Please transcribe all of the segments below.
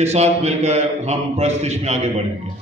उनके साथ मिलकर हम प्रस्तिश में आगे बढ़ेंगे।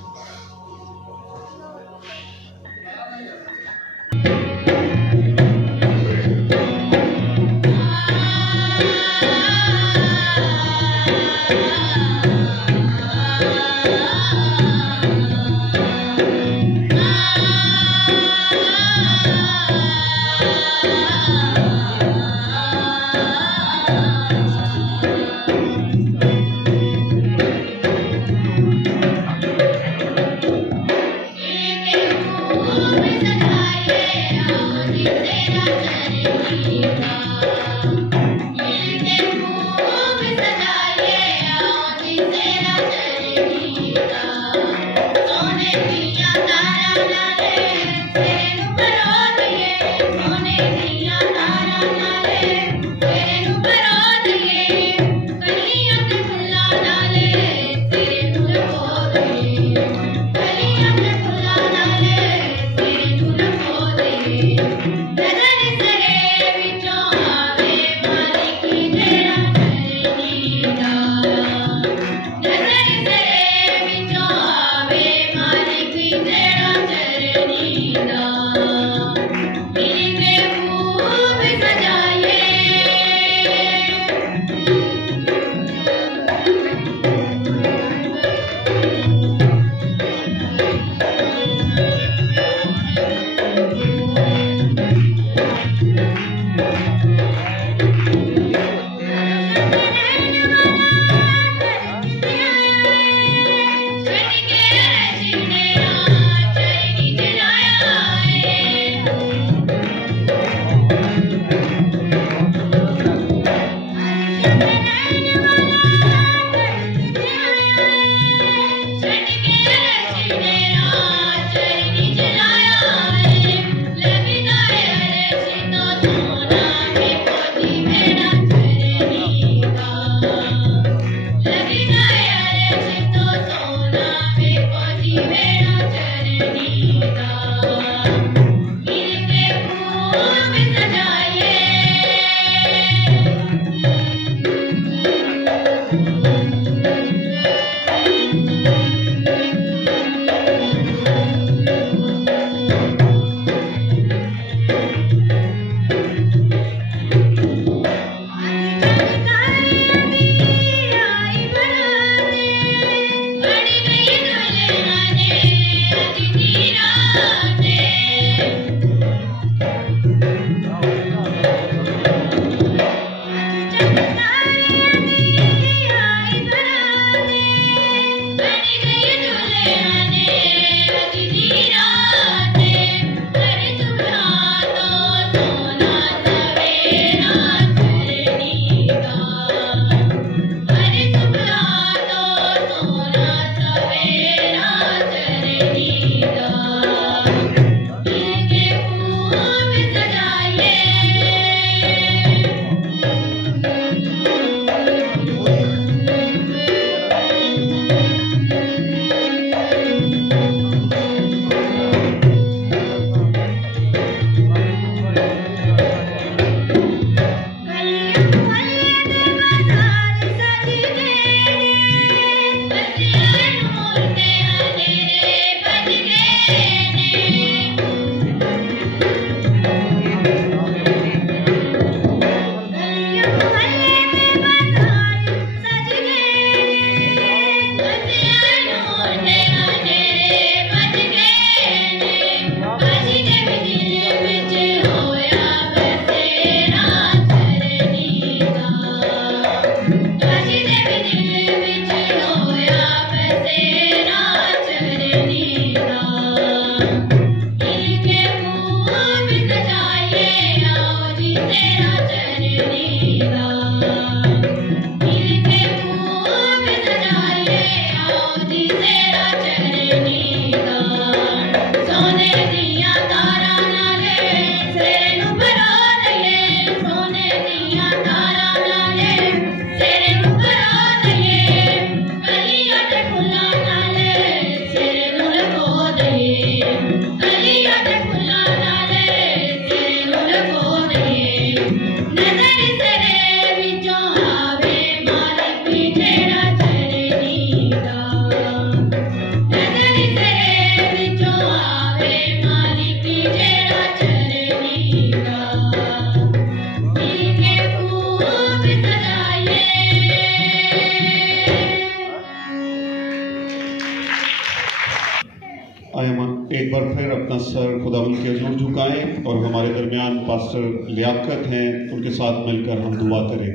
हम एक बार फिर अपना सर खुदावंद के हजूर झुकाएं और हमारे दरमियान पास्टर लियाकत हैं, उनके साथ मिलकर हम दुआ करें।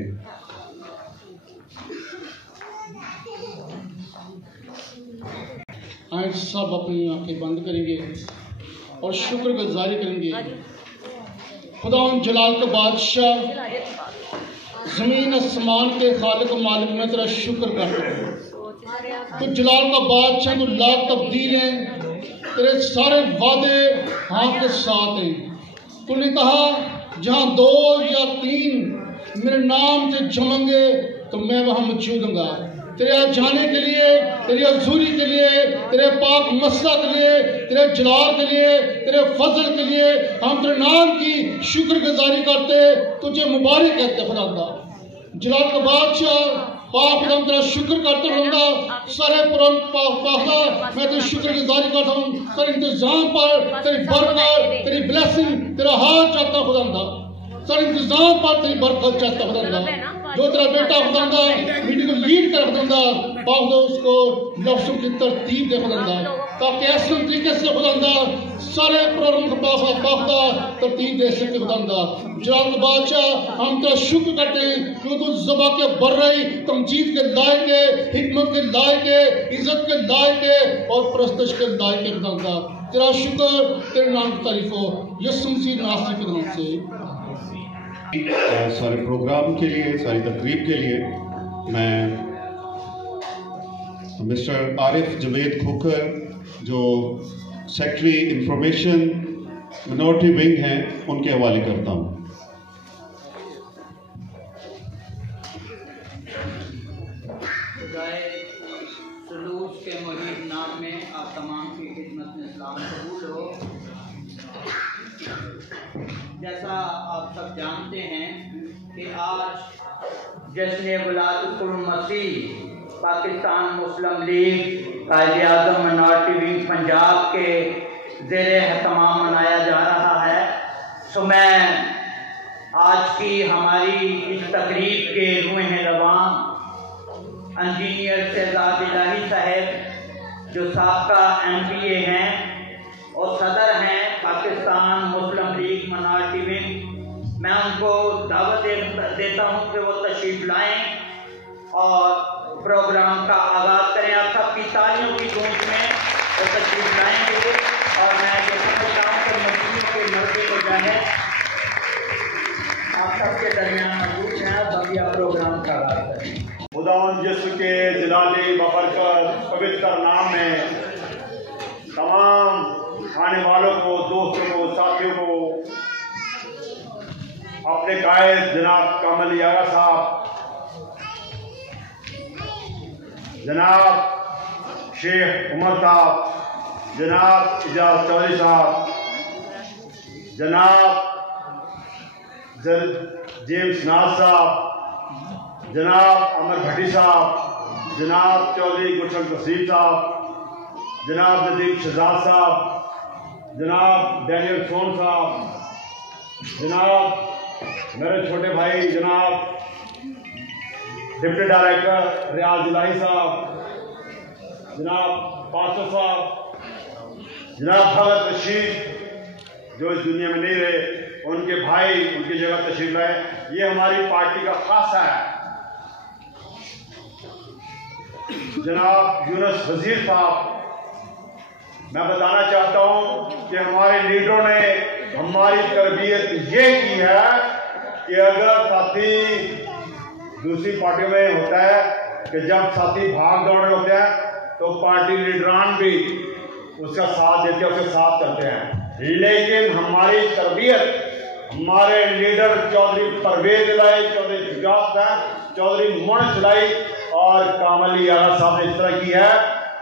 आज सब अपनी आंखें बंद करेंगे और शुक्रगुजारी करेंगे। खुदावंद जलाल का बादशाह, ज़मीन आसमान के खालिक मालिक, मैं तेरा शुक्र करता हूँ। तो जलाल का बादशाह, तो लाख तब्दीलें, तेरे सारे वादे हाँ के साथ हैं। तूने कहा जहाँ 2 या 3 मेरे नाम से जमेंगे तो मैं वहाँ मौजूद हूँगा। तेरे जाने के लिए, तेरी हजूरी के लिए, तेरे पाक मसला के लिए, तेरे जलाल के लिए, तेरे फजल के लिए हम तेरे नाम की शुक्रगुजारी करते, तुझे मुबारक कहते। खुदा जलाल का बादशाह पाक खुदा तेरा शुक्र करते खुदा, सारे पुरान पाखला मैं तेरी शुक्रगुजारी करता हूँ। तेरे इंतजाम पर तेरी बरकत, तेरी ब्लेसिंग, तेरा हाथ चाहता खुदा, सारे इंतजाम पर तेरी बरकत चाहता खुदा। जो तेरा बेटा खुदा मीटिंग को लीड कर खुदा, बाप उसको लफ्ज़ों की तरतीब दे खुदा, ताकि ऐसे तरीके से खुदा सारे प्रोग्राम का तरतीब दे सके खुदा। जलाल बादशाह हम तेरा शुक्र करते हैं कि तू ज़बा के बर्रई तमजीद के लायक है, हिकमत के लायक है, इज्जत के लायक है और परस्तश के लायक है खुदा। तेरा शुक्र, तेरे नाम की तारीफ हो, यीशु मसीह नासरी के नाम से। सारे प्रोग्राम के लिए, सारी तकरीब के लिए मैं मिस्टर आरिफ जवेद खोखर, जो सेक्रेटरी इंफॉर्मेशन मिनॉरिटी विंग हैं, उनके हवाले करता हूँ। सलूक के मुहीब नाम में आप तमाम की खिदमत में सलाम कबूल हो। जैसा आप सब जानते हैं कि आज जश्न वलादतुल मसीह Pakistan Muslim League Quaid-e-Azam minority wing Punjab के ज़ेरे एहतमाम मनाया जा रहा है। सो मैं आज की हमारी इस तकरीब के रूह रवां इंजीनियर शहजाद इलाही साहब, जो साबका MPA हैं और सदर हैं Pakistan Muslim league minority wing, मैं उनको दावत देता हूं कि वो तशरीफ लाएं और प्रोग्राम का आगाज़ करें। आप सबकी तालियों की गूंज में वो तशरीफ लाएंगे और मैं ये समझता हूँ कि मसीह के मर्दे को जाए आप सबके दरमियान मौजूद हैं। बढ़िया प्रोग्राम का आगाज़ करें। खुदावंद यीशु के जलाली बबरकत पवित्र नाम में तमाम आने वालों को, दोस्तों को, साथियों को, अपने कायद जनाब कामल यारा साहब, जनाब शेख उमर साहब, जनाब इजाज चौधरी साहब, जनाब जेम्स नाज साहब, जनाब अमर भट्टी साहब, जनाब चौधरी गुलशन तसीम साहब, जनाब नदीम शहजाद साहब, जनाब डैनियल सोन साहब, जनाब मेरे छोटे भाई जनाब डिप्टी डायरेक्टर रियाज इलाही साहब, जनाब पास्टर साहब, जनाब भगत रशीद जो इस दुनिया में नहीं रहे, उनके भाई उनकी जगह तशरीफ लाए। ये हमारी पार्टी का खासा है। जनाब यूनुस वजीर साहब, मैं बताना चाहता हूं कि हमारे लीडरों ने हमारी तरबियत ये की है कि अगर साथी दूसरी पार्टियों में होता है कि जब साथी भाग दौड़ में होते हैं तो पार्टी लीडरान भी उसका साथ देते हैं, उसके साथ चलते हैं। लेकिन हमारी तरबियत हमारे लीडर चौधरी परवेज इलाही, चौधरी शुजात साहब, चौधरी मोहन इलाही और कामल यारा साहब ने इस तरह की है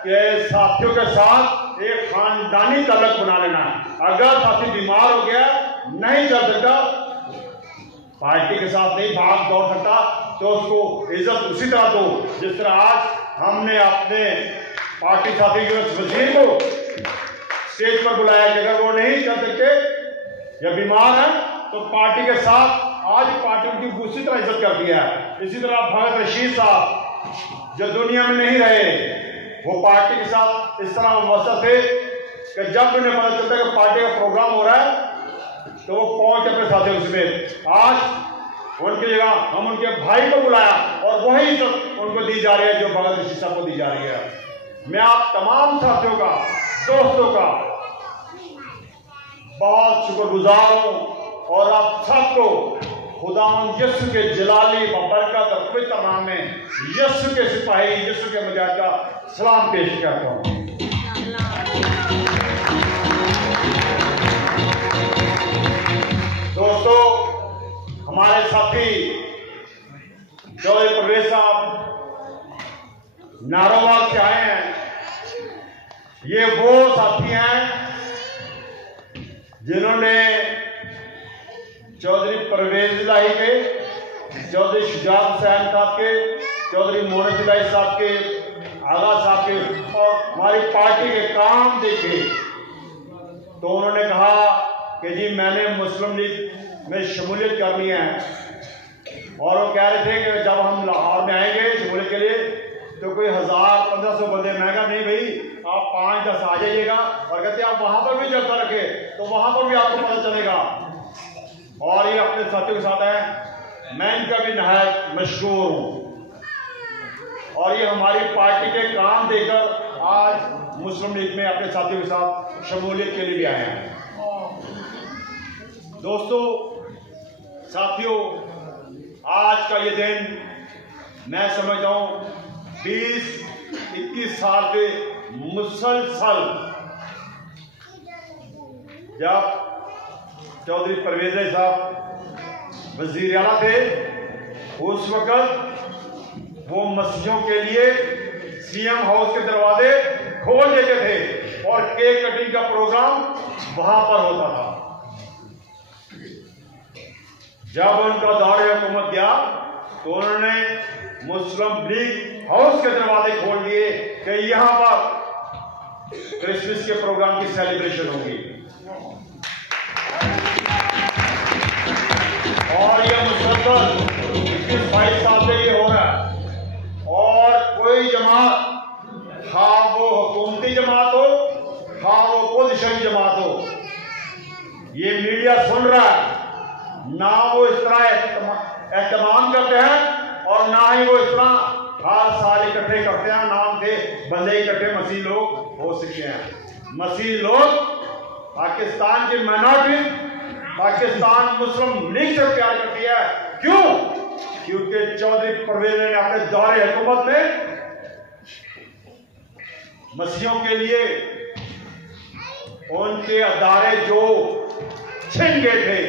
कि साथियों के साथ एक खानदानी तलक बना लेना है। अगर साथी बीमार हो गया, नहीं चल सकता, पार्टी के साथ नहीं भाग दौड़ सकता, तो उसको इज्जत उसी तरह दो जिस तरह आज हमने अपने पार्टी साथी यूनुस वजीर को स्टेज पर बुलाया कि अगर वो नहीं चल सकते या बीमार है तो पार्टी के साथ आज पार्टी उनकी उसी तरह इज्जत करती है। इसी तरह भगत रशीद साहब जो दुनिया में नहीं रहे, वो पार्टी के साथ इस तरह वफा थे, कि जब उन्हें पता चलता है कि पार्टी का प्रोग्राम हो रहा है तो वो पहुंच अपने साथियों समेत। आज उनकी जगह हम उनके भाई को बुलाया और वही इज्जत उनको दी जा रही है जो भगत ऋषि साहब को दी जा रही है। मैं आप तमाम साथियों का, दोस्तों का बहुत शुक्रगुजार हूं और आप सबको खुदावंद यीशु के जलाली बरकत और पवित्र नाम में यीशु के सिपाही, यीशु के मुजाहिद का सलाम पेश करता हूं। दोस्तों, हमारे साथी चौधरी परवेज साहब नारोवाल से आए हैं। ये वो साथी हैं जिन्होंने चौधरी परवेज इलाही के, चौधरी शुजात हुसैन साहब के, चौधरी मोहम्मद इलाही साहब के, आगा साहब के और हमारी पार्टी के काम देखे तो उन्होंने कहा कि जी मैंने मुस्लिम लीग में शमूलियत करनी है। और वो कह रहे थे कि जब हम लाहौर में आएंगे शमूलियत के लिए तो कोई 1000-1500 बंदे, मैं कहा नहीं भाई आप 5-10 आ जाइएगा। और कहते आप वहां पर भी जलसा रखे तो वहां पर भी आपको पता चलेगा। और ये अपने साथियों के साथ है, मैं इनका भी नहायत मशहूर हूं। और ये हमारी पार्टी के काम देकर आज मुस्लिम लीग में अपने साथियों के साथ शमूलियत के लिए भी आए हैं। दोस्तों, साथियों, आज का ये दिन मैं समझता हूं 20-21 साल के मुसलसल जब चौधरी परवेज साहब वजीर आला थे उस वक्त वो मस्जिदों के लिए सीएम हाउस के दरवाजे खोल देते थे और केक कटिंग का प्रोग्राम वहां पर होता था। जब उनका दौरे हुकूमत गया तो उन्होंने मुस्लिम लीग हाउस के दरवाजे खोल दिए कि यहां पर क्रिसमस के प्रोग्राम की सेलिब्रेशन होगी। और यह मुसलसल 21-22 साल से ये हो रहा है। और कोई जमात, हाँ वो हुकूमती जमात हो, हाँ वो पोजिशन जमात हो, ये मीडिया सुन रहा है, ना वो इस तरह एहतमाम करते हैं और ना ही वो इस तरह हर साल इकट्ठे करते हैं। नाम से बंदे इकट्ठे मसीह लोग हो सकते हैं। मसीह लोग पाकिस्तान की माइनॉरिटी, पाकिस्तान मुस्लिम लीग से प्यार करती है। क्यों? क्योंकि चौधरी परवेज ने अपने दौरे हुकूमत में मसीहों के लिए उनके अदारे जो छिन गए थे,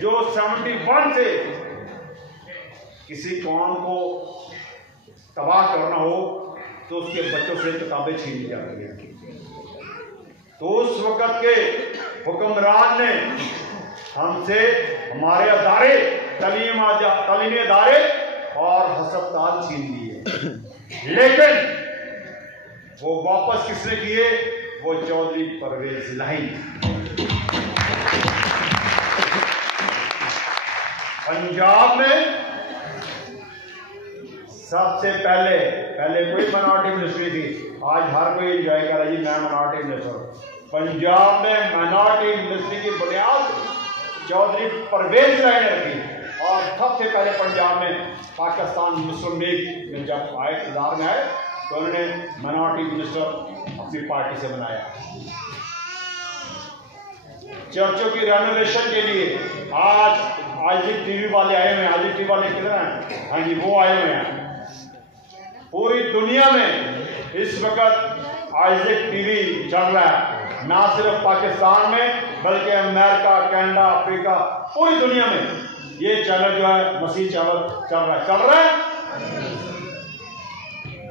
जो 71 से किसी कौम को तबाह करना हो तो उसके बच्चों से किताबें छीन ली जाती हैं। तो उस वक्त के हुक्मरान ने हमसे हमारे अदारे, तालीमी अदारे और हस्पताल छीन लिए। लेकिन वो वापस किसने किए? वो चौधरी परवेज इलाही। पंजाब में सबसे पहले कोई माइनॉरिटी मिनिस्ट्री थी, आज हर कोई एंजॉय कर रहा है जी मैं माइनॉरिटी मिनिस्टर। पंजाब में माइनॉरिटी मिनिस्ट्री की बुनियाद चौधरी परवेज इलाही ने रखी। और सबसे पहले पंजाब में पाकिस्तान मुस्लिम लीग में जब आए, इक़्तिदार में आए, तो उन्होंने माइनॉरिटी मिनिस्टर अपनी पार्टी से बनाया। चर्चों की रेनोवेशन के लिए आज टीवी वाले आए हुए हैं। आज टीवी वाले किधर हैं? हाँ जी, वो आए हुए हैं। पूरी दुनिया में इस वक्त आइजैक टीवी चल रहा है, ना सिर्फ पाकिस्तान में बल्कि अमेरिका, कनाडा, अफ्रीका, पूरी दुनिया में ये चैनल जो है मसीह चैनल चल रहा है।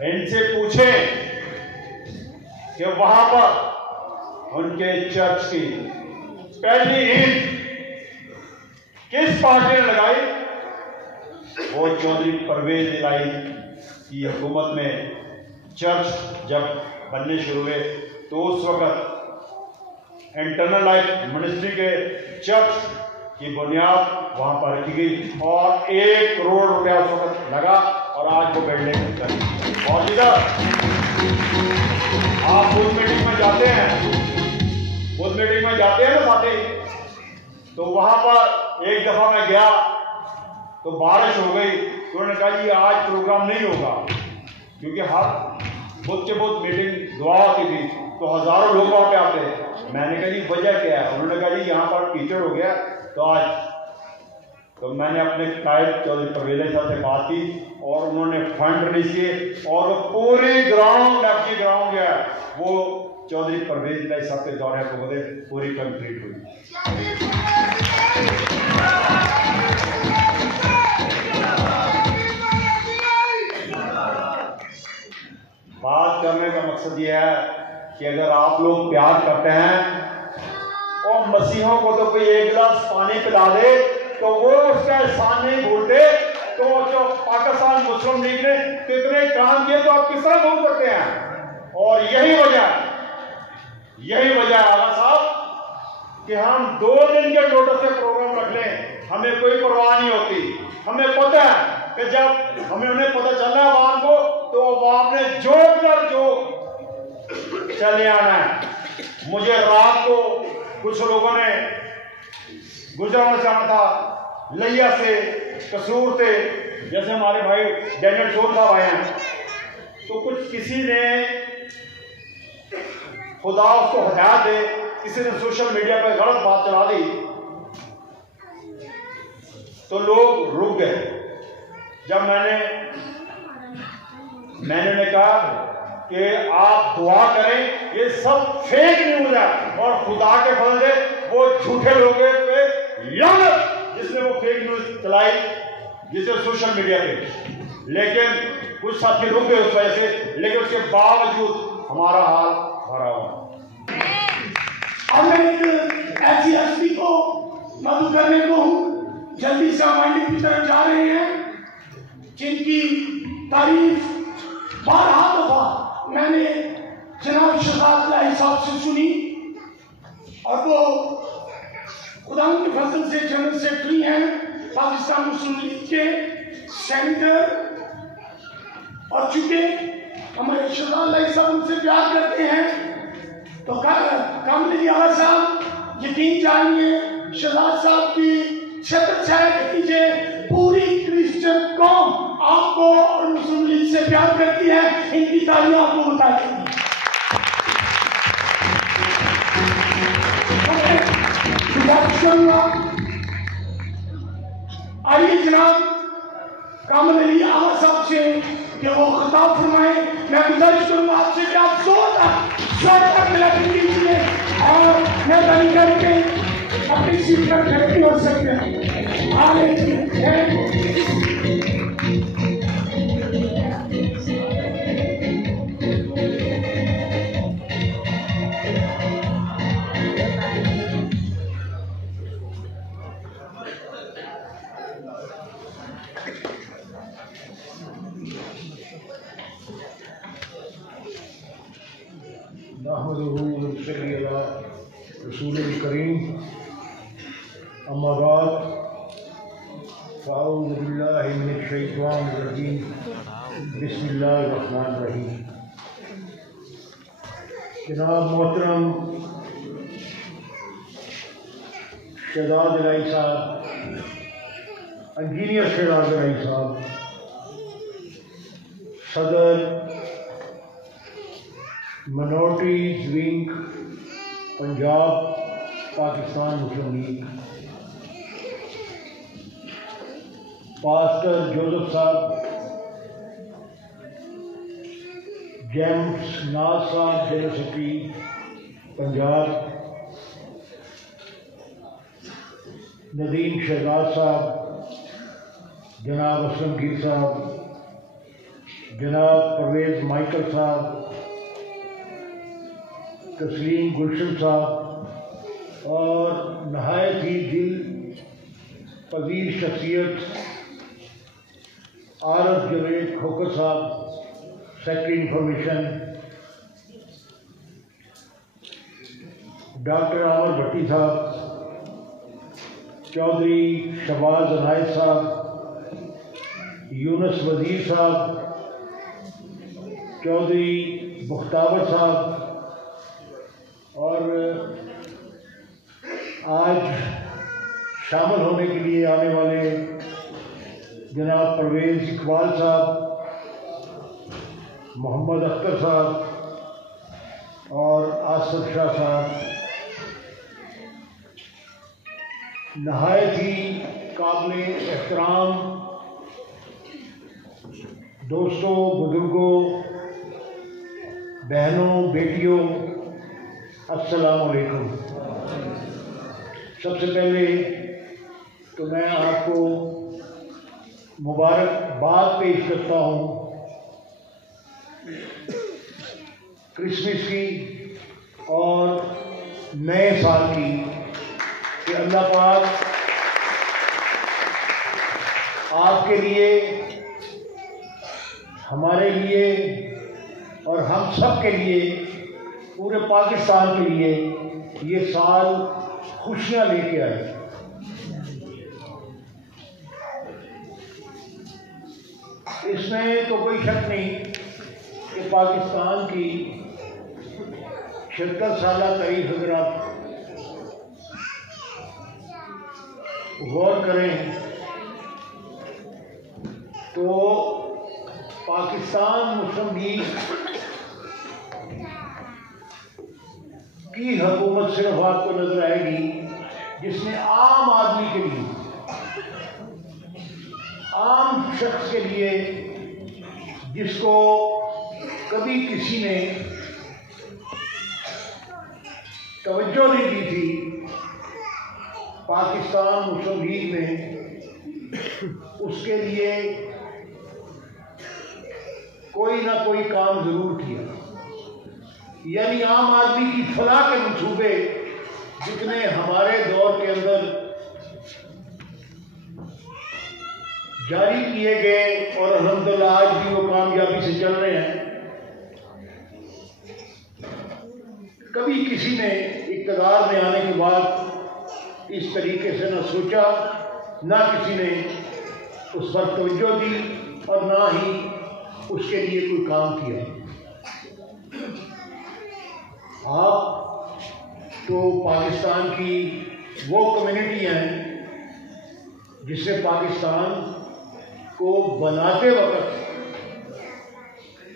इनसे पूछें कि वहां पर उनके चर्च की पहली ईंट किस पार्टी ने लगाई? वो चौधरी परवेज इलाही की हुकूमत में चर्च जब बनने शुरू हुए तो उस वक्त इंटरनल लाइफ मिनिस्ट्री के चर्च की बुनियाद वहां पर रखी गई और 1 करोड़ रुपया उस वक्त लगा और आज वो बिल्डिंग बनी। और इधर आप उस मीटिंग में जाते हैं मीटिंग में जाते हैं ना साथी, तो वहां पर एक दफा मैं गया तो बारिश हो गई, तो उन्होंने कहा जी आज प्रोग्राम नहीं होगा, क्योंकि हर बुध के बुध मीटिंग दुआ होती थी, तो हजारों लोग वहां पे आते हैं। मैंने कहा जी वजह क्या है? उन्होंने कहा जी यहाँ पर कीचड़ हो गया तो आज। तो मैंने अपने कायद चौधरी परवेज साहब से बात की और उन्होंने फंड रिलीज किए और पूरी ग्राउंड आपकी ग्राउंड जो है वो चौधरी परवेज साहब के दौरे को पूरी कंप्लीट हुई। बात करने का मकसद ये है कि अगर आप लोग प्यार करते हैं और मसीहों को तो कोई एक गिलास पानी पिला दे तो वो उसका एहसान नहीं भूलते, तो जो पाकिस्तान मुस्लिम लीग ने कितने काम किए तो आप किस तरह भूल सकते हैं? और यही वजह आगा साहब कि हम 2 दिन के नोटिस से प्रोग्राम रख लें, हमें कोई परवाह नहीं होती। हमें पता है कि जब हमें उन्हें पता चलना है अवाम को, तो अवाम ने जो चले आना है। मुझे रात को कुछ लोगों ने गुजरात से आना था, लिया से, कसूर से, जैसे हमारे भाई डेनियल शोर साहब आए हैं, तो कुछ किसी ने खुदा उसको हदायत दे, किसी ने सोशल मीडिया पर गलत बात चला दी, तो लोग रुक गए। जब मैंने कहा कि आप दुआ करें, ये सब फेक न्यूज है और खुदा के फजल से वो झूठे लोगों पे लानत जिसने वो फेक न्यूज चलाई, जिसे सोशल मीडिया पे, लेकिन कुछ साथी रुक गए उस वजह से, लेकिन उसके बावजूद हमारा हाल भरा हुआ। अब मैं एक ऐसी हस्ती को मदद करने को हूँ, जल्दी से हमारी की तरफ जा रहे हैं, जिनकी तारीफ 12 दफा मैंने जनाब शहजाद लाही साहब से सुनी, और वो खुदा के फजल से जनरल सेक्रेटरी हैं पाकिस्तान मुस्लिम लीग के सेनेटर, और चूंकि हमारे शहजाद लाही साहब उनसे प्यार करते हैं, तो कामली आगा साहब यकीन जानिए शहजाद साहब की छत्र छाया के नीचे पूरी क्रिश्चियन कौम आपको और मुस्लिम लीग से प्यार करती है। इनकी तारीफ आपको बता देंगी। आइए जनाब कामल अली आगा साहब से कि वो खिताब फरमाए। मैं गुजारिश करूंगा आपसे कि आप जोरदार मिलाकर कीजिए और मेहरबानी करके अपनी सीट पर खड़े हो सकते हैं। रसूल करीम अम्मा बाद फ़ाऊज़ु बिल्लाहि मिनश शैतानिर रजीम बिस्मिल्लाहिर रहमानिर रहीम। जनाब मोहतरम शहजाद लाही साहब, इंजीनियर शहजाद लाही साहब, सदर minorities wing Punjab Pakistan Muslim league, pastor Joseph साहब, जेम्स नाज साहब जनरल सेक्रेटरी पंजाब, नदीम शहजाद साहब, जनाब असलम गिर साहब, जनाब परवेज माइकल साहब, तस्लीम गुलशन साहब, और नहायत ही दिल पजीर शख्सियत आरफ जवेद खोखर साहब, सेक्रेटरी इंफॉर्मेशन, डॉक्टर आमर भट्टी साहब, चौधरी शहबाज अनायत साहब, यूनुस वजीर साहब, चौधरी मुख्तावर साहब, और आज शामिल होने के लिए आने वाले जनाब परवेज़ इकबाल साहब, मोहम्मद अख्तर साहब और आसिफ शाह साहब, नहायत ही काबिल एहतराम दोस्तों, बुजुर्गों, बहनों, बेटियों, अस्सलाम वालेकुम। सबसे पहले तो मैं आपको मुबारकबाद पेश करता हूँ क्रिसमस की और नए साल की, कि अल्लाह पाक आपके लिए, हमारे लिए और हम सब के लिए, पूरे पाकिस्तान के लिए ये साल खुशियाँ लेके आए। इसमें तो कोई शक नहीं कि पाकिस्तान की 76 साल तारीख अगर आप गौर करें तो पाकिस्तान मुस्लिम लीग की हुकूमत सिर्फ आपको नजर आएगी जिसने आम आदमी के लिए, आम शख्स के लिए, जिसको कभी किसी ने तवज्जो नहीं दी थी, पाकिस्तान मुस्लिम लीग ने उसके लिए कोई ना कोई काम जरूर किया। यानी आम आदमी की फलाह के मंसूबे जितने हमारे दौर के अंदर जारी किए गए और अल्हम्दुलिल्लाह आज भी वो कामयाबी से चल रहे हैं, कभी किसी ने इक़्तिदार में आने के बाद इस तरीके से न सोचा, ना किसी ने उस पर तवज्जो दी और ना ही उसके लिए कोई काम किया। आप तो पाकिस्तान की वो कम्युनिटी हैं जिससे पाकिस्तान को बनाते वक्त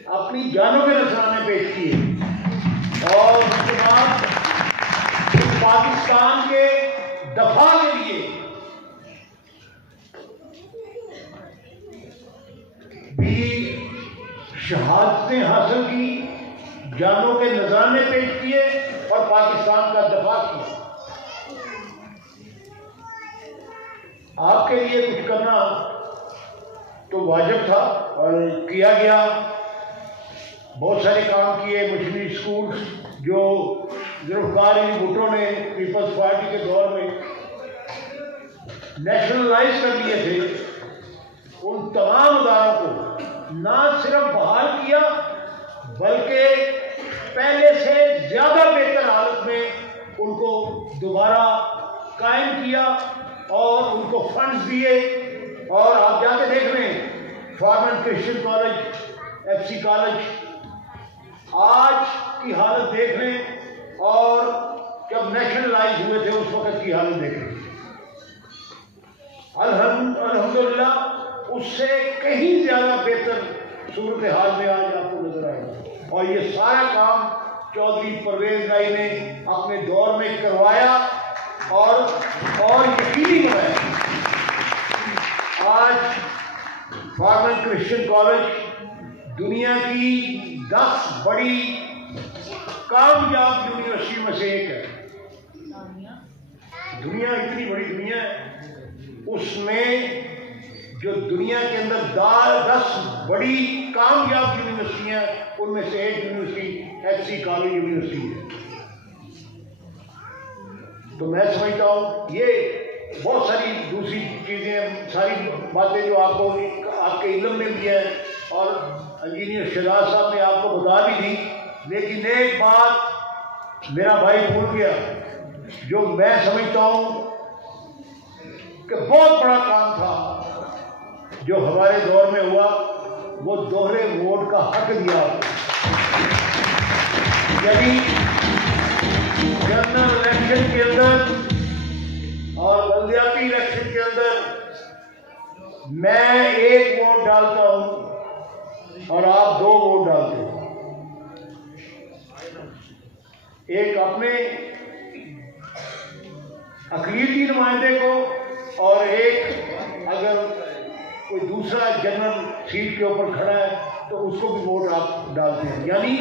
अपनी जानों के नजराने पेश किए और उसके बाद पाकिस्तान के दफा के लिए भी शहादतें हासिल की, जानों के नजराने पेश किए और पाकिस्तान का दफा किया। आपके लिए कुछ करना तो वाजिब था और किया गया। बहुत सारे काम किए, मिशनरी स्कूल जो जुल्फ़िकार अली भुट्टो ने पीपल्स पार्टी के दौर में नेशनलाइज कर लिए थे, उन तमाम इदारों को ना सिर्फ बहाल किया बल्कि पहले से ज्यादा बेहतर हालत में उनको दोबारा कायम किया और उनको फंड्स दिए। और आप जाके देख लें, Forman Christian college, FC college, आज की हालत देख लें और जब नेशनलाइज हुए थे उस वक्त की हालत देख लें। अल्हम्दुलिल्लाह उससे कहीं ज्यादा बेहतर सूरत हाल में आज आपको नजर आएगा। और ये सारा काम चौधरी परवेज भाई ने अपने दौर में करवाया और यकीनी बनाया। आज फॉर्मन क्रिश्चियन कॉलेज दुनिया की 10 बड़ी कामयाब यूनिवर्सिटी में से एक है। दुनिया इतनी बड़ी दुनिया है, उसमें जो दुनिया के अंदर 10 बड़ी कामयाब यूनिवर्सिटियां, उनमें से एक यूनिवर्सिटी FC कॉलेज यूनिवर्सिटी है। तो मैं समझता हूँ ये बहुत सारी दूसरी चीज़ें, सारी बातें जो आपको आपके इल्म में भी हैं और इंजीनियर शहजाद साहब ने आपको बता भी दी, लेकिन एक बात मेरा भाई भूल गया जो मैं समझता हूँ कि बहुत बड़ा काम था जो हमारे दौर में हुआ, वो दोहरे वोट का हक दिया। यानी जनरल इलेक्शन के अंदर पंचायती इलेक्शन के अंदर मैं 1 वोट डालता हूं और आप 2 वोट डालते हो, एक अपने अक़लीती नुमाइंदे को और एक अगर कोई दूसरा जनरल सीट के ऊपर खड़ा है तो उसको भी वोट आप डालते हैं, यानी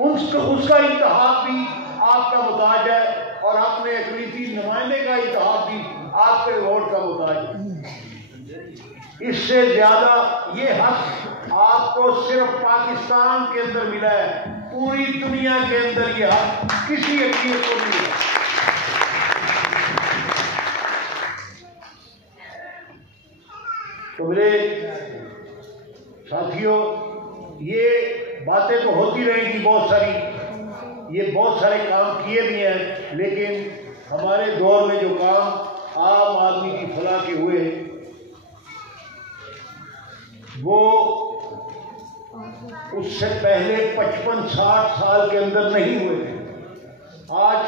उसका इंतखाब भी आपका मुताज है और अपने अक़लीती नुमाइंदे का इंतखाब भी आपके वोट का मुताज है। इससे ज्यादा ये हक आपको सिर्फ पाकिस्तान के अंदर मिला है, पूरी दुनिया के अंदर ये हक किसी अक़लीत को नहीं मिला। तो मेरे साथियों, ये बातें तो होती रहेंगी बहुत सारी, ये बहुत सारे काम किए भी हैं, लेकिन हमारे दौर में जो काम आम आदमी की फलाह के हुए वो उससे पहले 55-60 साल के अंदर नहीं हुए थे। आज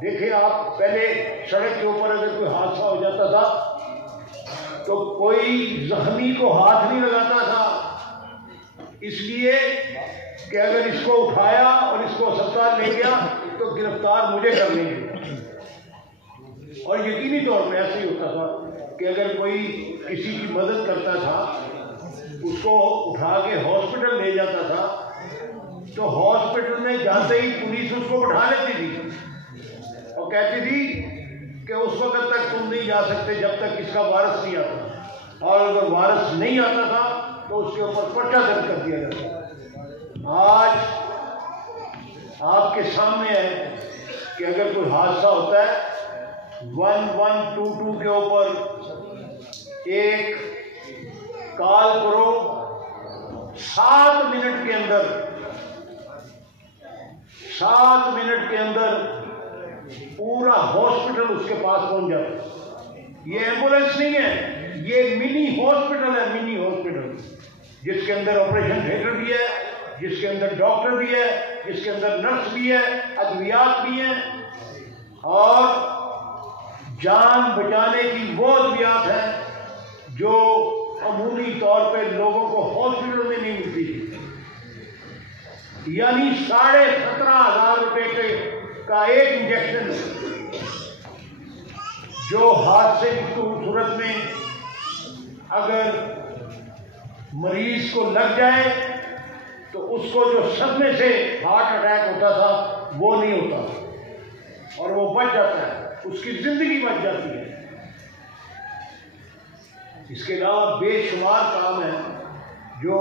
देखें आप, पहले सड़क के ऊपर अगर कोई हादसा हो जाता था तो कोई जख्मी को हाथ नहीं लगाता था, इसलिए कि अगर इसको उठाया और इसको अस्पताल ले गया तो गिरफ्तार मुझे कर लेंगे। और यकीनी तौर पे ऐसे ही होता था कि अगर कोई किसी की मदद करता था, उसको उठा के हॉस्पिटल ले जाता था, तो हॉस्पिटल में जाते ही पुलिस उसको उठा लेती थी और कहती थी कि उस वक्त तक तुम नहीं जा सकते जब तक इसका वारिस नहीं आता, और अगर वारिस नहीं आता था तो उसके ऊपर पर्चा दर्ज कर दिया जाता। आज आपके सामने है कि अगर कोई हादसा होता है 1122 के ऊपर एक कॉल करो, 7 मिनट के अंदर पूरा हॉस्पिटल उसके पास पहुंच जाता है। ये एम्बुलेंस नहीं है, ये मिनी हॉस्पिटल है, मिनी हॉस्पिटल जिसके अंदर ऑपरेशन थिएटर भी है, जिसके अंदर डॉक्टर भी है, जिसके अंदर नर्स भी है, अद्वियात भी है, और जान बचाने की वो अद्वियात है जो अमूली तौर पे लोगों को हॉस्पिटल में नहीं मिलती। यानी 17,500 रुपए का एक इंजेक्शन जो हादसे की सूरत में अगर मरीज को लग जाए तो उसको जो सदमे से हार्ट अटैक होता था वो नहीं होता और वो बच जाता है, उसकी जिंदगी बच जाती है। इसके अलावा बेशुमार काम है जो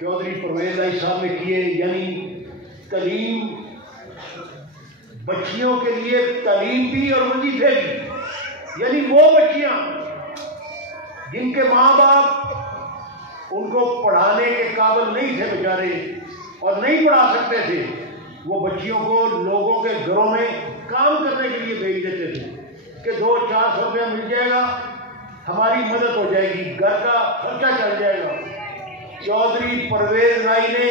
चौधरी परवेज भाई साहब ने किए, यानी तालीम, बच्चियों के लिए तालीम भी और वजीफे भी, यानी वो बच्चियां जिनके माँ बाप उनको पढ़ाने के काबिल नहीं थे बेचारे और नहीं पढ़ा सकते थे, वो बच्चियों को लोगों के घरों में काम करने के लिए भेज देते थे कि 200-400 रुपया मिल जाएगा, हमारी मदद हो जाएगी, घर का खर्चा चल जाएगा। चौधरी परवेज राय ने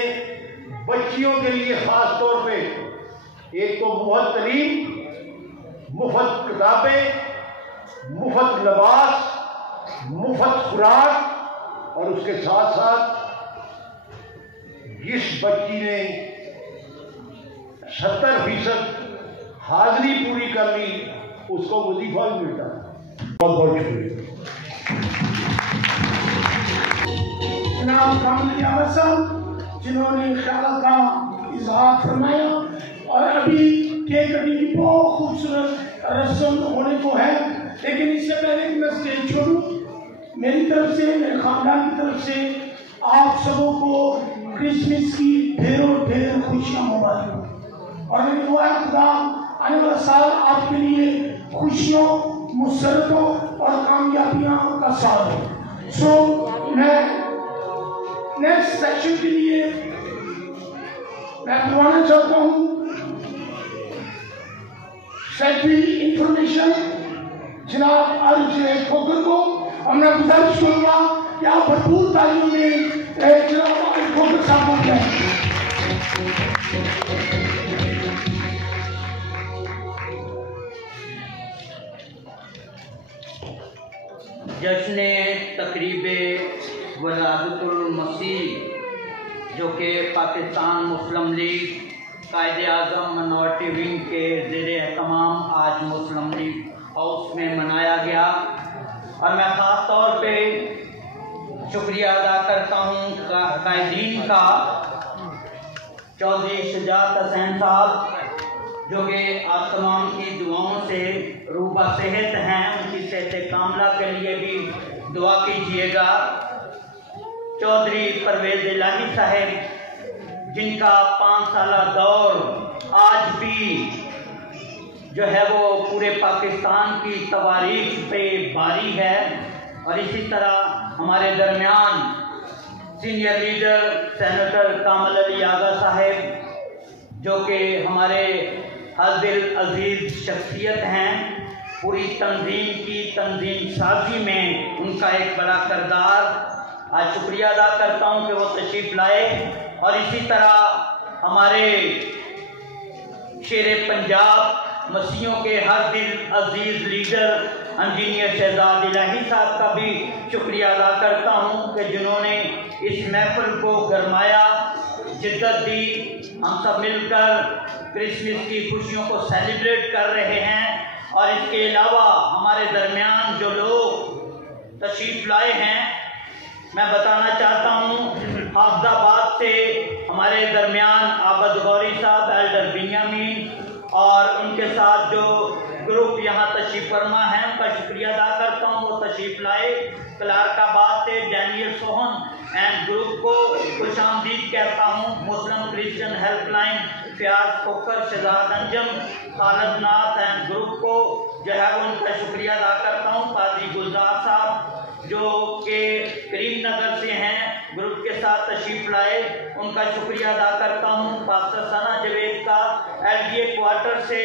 बच्चियों के लिए खास तौर पे एक तो मुफ्त तालीम, मुफ्त किताबें, मुफ्त लिबास, मुफ्त खुराक, और उसके साथ साथ जिस बच्ची ने 70% हाजिरी पूरी कर ली उसको वजीफा भी मिलता है। बहुत बहुत शुक्रिया। जनाब कामिल अहमद साहब जिन्होंने ख्याल का इजहार फरमाया, और अभी केक कटिंग की बहुत खूबसूरत रस्म होने को है, लेकिन इससे पहले कि मैं स्टेज छोड़ूं, मेरी तरफ से, मेरे खानदान की तरफ से आप सबों को क्रिसमस की ढेरों ढेर खुशियां मुबारक हो, और मेरी दुआ है खुदा आने वाला साल आपके लिए खुशियों, मुसरतों और कामयाबियों का साल हो। सो मैं नेक्स्ट सेक्शन के लिए मैं बुलाना चाहता हूँ सेक्रेटरी इंफॉर्मेशन जनाब आरिफ खोकर को, और मैं गुजारिश करूँगा कि आप भरपूर तालियों में जनाब आरिफ खोकर साहब को जाए। जश्न तकरीब वलादतुल मसीह जो कि Pakistan Muslim League Quaid-e-Azam minority wing के ज़ेरे एहतमाम आज मुस्लिम लीग हाउस में मनाया गया। और मैं ख़ास तौर पे शुक्रिया अदा करता हूँ कायदीन का, चौधरी शुजात हुसैन साहब जो कि आप तमाम की दुआओं से रूबा सेहत हैं, उनकी सेहत कामला के लिए भी दुआ कीजिएगा। चौधरी परवेज़ इलाही साहब जिनका 5 साला दौर आज भी जो है वो पूरे पाकिस्तान की तवारीख पे बारी है। और इसी तरह हमारे दरमियान senior leader senator कामल Ali Agha साहब जो कि हमारे हरदिल अजीज शख्सियत हैं, पूरी तंजीम की तंजीम साजी में उनका एक बड़ा किरदार। आज शुक्रिया अदा करता हूं कि वो तशरीफ लाए। और इसी तरह हमारे शेर पंजाब मसीहों के हरदिल अजीज लीडर इंजीनियर शहजाद इलाही साहब का भी शुक्रिया अदा करता हूं कि जिन्होंने इस महफिल को गरमाया, जिद्दत दी। हम सब मिलकर क्रिसमस की खुशियों को सेलिब्रेट कर रहे हैं। और इसके अलावा हमारे दरमियान जो लोग तशरीफ लाए हैं, मैं बताना चाहता हूँ हाफिजाबाद से हमारे दरमियान आबद गौरी साहब, एल्डर बिन्यामीन और उनके साथ जो ग्रुप यहाँ तशरीफ फरमा है उनका शुक्रिया अदा करता हूँ, वो तशरीफ लाए। क्लारकाबाद से डैनियल सोहन एंड ग्रुप को खुशामदीद कहता हूँ। Muslim Christian helpline Fayyaz Khokhar, Shahzad Anjum, Khalid Nath and group को जो है वो उनका शुक्रिया अदा करता हूँ। पादरी गुलजार साहब जो कि करीम नगर से हैं, ग्रुप के साथ तशरीफ लाए, उनका शुक्रिया अदा करता हूँ। पास्टर सना जवेद का LDA क्वार्टर से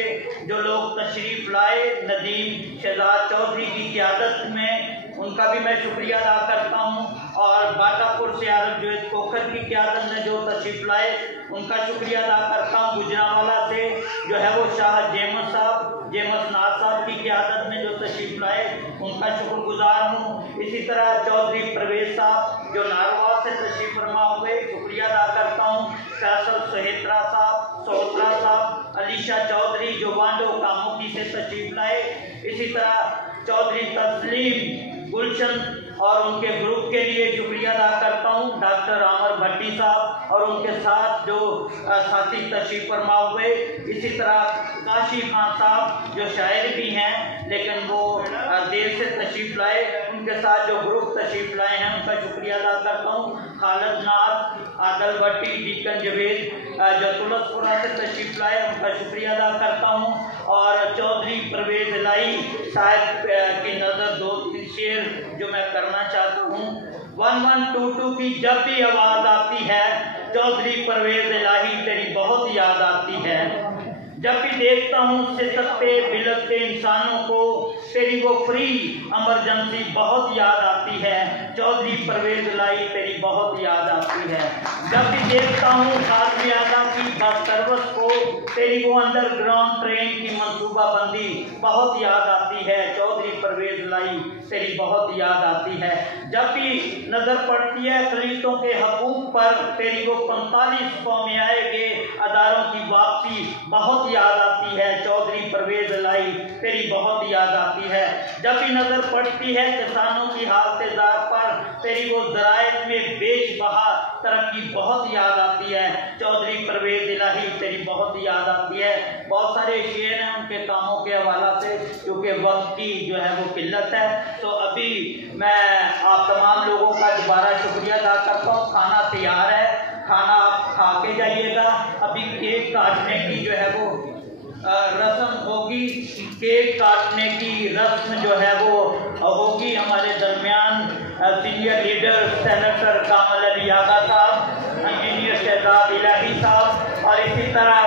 जो लोग तशरीफ लाए, नदीम शहजाद चौधरी की क़यादत में, उनका भी मैं शुक्रिया अदा करता हूँ। और बाटापुर से आरफ जुवैद कोखर की क़यादत में जो तशरीफ लाए उनका शुक्रिया अदा करता हूँ। गुजरांवाला से जो है वो शाह जेमस साहब, जेमस नाथ साहब की क़यादत में जो तशरीफ लाए उनका शुक्रगुजार हूँ। इसी तरह चौधरी परवेज साहब जो नारवा से तशरीफ फरमा हुए, शुक्रिया अदा करता हूँ। फैसल सोहेत्रा साहब, सोहत्रा साहब, अलीशा चौधरी जो वांडो कामोकी से तशरीफ लाए। इसी तरह चौधरी तस्लीम गुलशन और उनके ग्रुप के लिए शुक्रिया अदा करता हूँ। डॉक्टर आमर भट्टी साहब और उनके साथ जो साथी तशरीफ फरमा हुए। इसी तरह काशी खान साहब जो शायर भी हैं लेकिन वो देर से तशरीफ लाए, उनके साथ जो ग्रुप तशरीफ लाए हैं उनका शुक्रिया अदा करता हूँ। खालिद नाथ, आदल भट्टी, डीकन जवेद जो तुलसपुरा से तशरीफ लाए उनका शुक्रिया अदा करता हूँ। और चौधरी परवेज इलाही साहब की नज़र 2-3 शेर जो मैं करना चाहता हूँ। 1122 की जब भी आवाज़ आती है, चौधरी परवेज इलाही तेरी बहुत याद आती है। जब भी देखता हूँ सिसकते बिलकते इंसानों को, तेरी वो फ्री इमरजेंसी बहुत याद आती है। चौधरी परवेज इलाही तेरी बहुत याद आती है। जब भी देखता हूँ खादी आदा की बस सर्विस को, तेरी वो अंडरग्राउंड ट्रेन की मंसूबाबंदी बहुत याद आती है। चौधरी परवेज इलाही तेरी बहुत याद आती है। जब भी नजर पड़ती है खलीतों के हकूक पर, तेरी वो 45 कौमें आएंगे अदारों की वापसी बहुत याद आती है। चौधरी परवेज इलाही तेरी बहुत याद आती है। जब भी नजर पड़ती है किसानों की हालत-ए-जार पर, तेरी वो ज़राअत में बेशबहा तरक्की बहुत याद आती है। चौधरी परवेज इलाही तेरी बहुत याद आती है। बहुत सारे शेर हैं उनके कामों के हवाला से, क्योंकि वक्त की जो है वो किल्लत है। तो अभी मैं आप तमाम लोगों का दोबारा शुक्रिया अदा करता हूँ। खाना तैयार है, खाना आप खा के जाइएगा। अभी केक काटने की जो है वो रस्म होगी। केक काटने की रस्म जो है वो होगी। हमारे दरमियान senior leader senator कामल Ali Agha साहब, इंजीनियर शहजाद इलाही साहब और इसी तरह